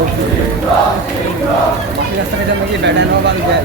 बाकी रास्ता बैठा नो बाग जाए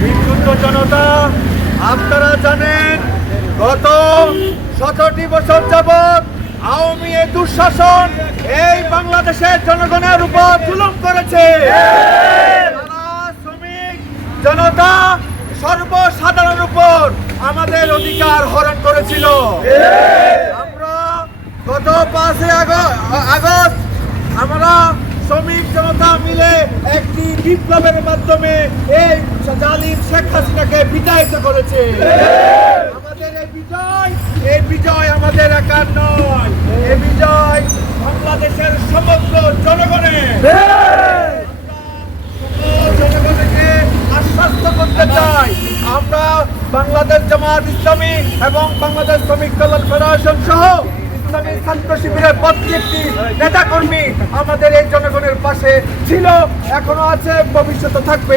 বিক্ষুব্ধ জনতা আপনারা জানেন গত সতেরোটি বছর যাবৎ আওয়ামী এই দুঃশাসন এই বাংলাদেশের জনগণের উপর জুলুম করেছে। শ্রমিক, জনতা সর্বসাধারণের উপর আমাদের অধিকার হরণ করেছিল। আমরা গত পাঁচই আগস্ট আমরা শ্রমিক জনতা মিলে একটি বিপ্লবের মাধ্যমে এই জালিম শেখ হাসিনাকে বিতাড়িত করেছে। আমাদের এই বিজয় এই বিজয় আমাদের একার নয়। এই বিজয় বাংলাদেশের সমগ্র জনগণের। আশ্বস্ত করতে চাই। আমরা বাংলাদেশ জামাত ইসলামী এবং বাংলাদেশ শ্রমিক কল্যাণ ফেডারেশন সহ ইসলামী ছাত্র শিবিরের প্রত্যেকটি নেতা কর্মী আমাদের এই জনগণের পাশে ছিল, এখনও আছে, ভবিষ্যতে থাকবে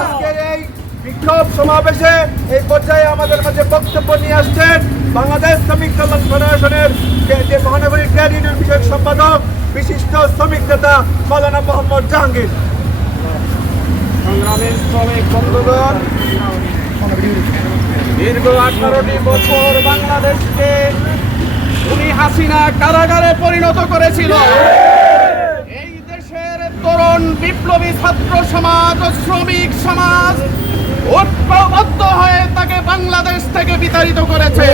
আজকের এই বিক্ষোভ সমাবেশে এই পর্যায়ে আমাদের মাঝে বক্তব্য নিয়ে আসছেন বাংলাদেশ শ্রমিক কল্যাণ ফেডারেশনের যে মহানগরী ট্রেড ইউনিয়ন বিষয়ক সম্পাদক, বিশিষ্ট শ্রমিক নেতা মৌলানা মোহাম্মদ জাহাঙ্গীর। সংগ্রামী শ্রমিক বন্ধুগণ, দীর্ঘ আঠারোটি বছর বাংলাদেশকে উনি হাসিনা কারাগারে পরিণত করেছিল। এই দেশের তরুণ বিপ্লবী ছাত্র সমাজ ও শ্রমিক সমাজ ঐক্যবদ্ধ হয়ে তাকে বাংলাদেশ থেকে বিতাড়িত করেছে।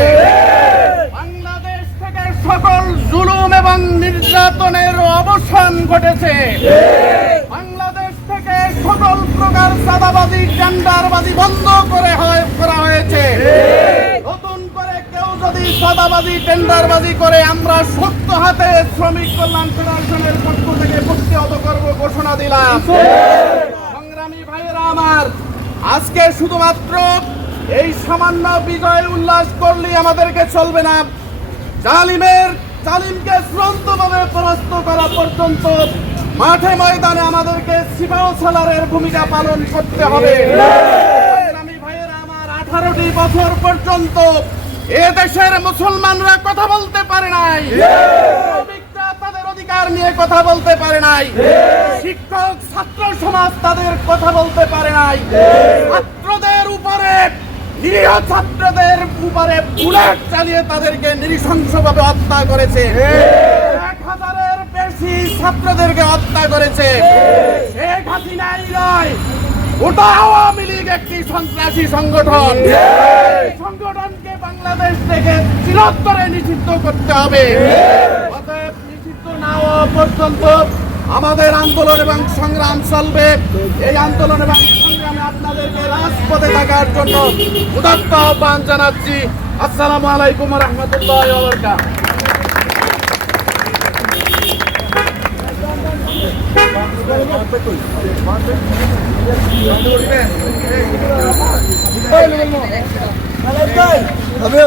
বাংলাদেশ থেকে সকল জুলুম এবং নির্যাতনের অবসান ঘটেছে। বাংলাদেশ থেকে সকল প্রকার চাঁদাবাজি, টেন্ডারবাজি বন্ধ করে হয় চাঁদাবাজি টেন্ডারবাজি করে আমরা সত্য হাতে শ্রমিক কল্যাণ ফেডারেশনের পক্ষ থেকে প্রতিহত করব ঘোষণা দিলাম। সংগ্রামী ভাইয়েরা আমার, আজকে শুধুমাত্র এই সামান্য বিজয় উল্লাস করলেই আমাদেরকে চলবে না। জালিমের, জালিমকে চূড়ান্তভাবে পরাস্ত করা পর্যন্ত মাঠে ময়দানে আমাদেরকে সিপাহ সালারের ভূমিকা পালন করতে হবে। আমি ভাইয়েরা আমার, আঠারোটি বছর পর্যন্ত এ দেশের মুসলমানরা কথা বলতে পারে নাই। তাদের অধিকার নিয়ে কথা বলতে পারে নাই। শিক্ষক ছাত্র সমাজ তাদের কথা বলতে পারে নাই। ছাত্রদের উপরে নিরীহ ছাত্রদের উপরে বুলেট চালিয়ে তাদেরকে নৃশংসভাবে হত্যা করেছে। এক হাজারের বেশি ছাত্রদেরকে হত্যা করেছে। শেখ হাসিনাই নয় গোটা আওয়ামী লীগ একটি সন্ত্রাসী সংগঠন। এই সংগঠনকে বাংলাদেশ থেকে চিরোত্তরে নিষিদ্ধ করতে হবে। অতএব নিষিদ্ধ না হওয়া পর্যন্ত আমাদের আন্দোলন এবং সংগ্রাম চলবে। এই আন্দোলন এবং সংগ্রামে আপনাদেরকে রাজপথে থাকার জন্য উদাত্ত আহ্বান জানাচ্ছি। আসসালামু আলাইকুম রহমতুল্লাহ বরকাত হবে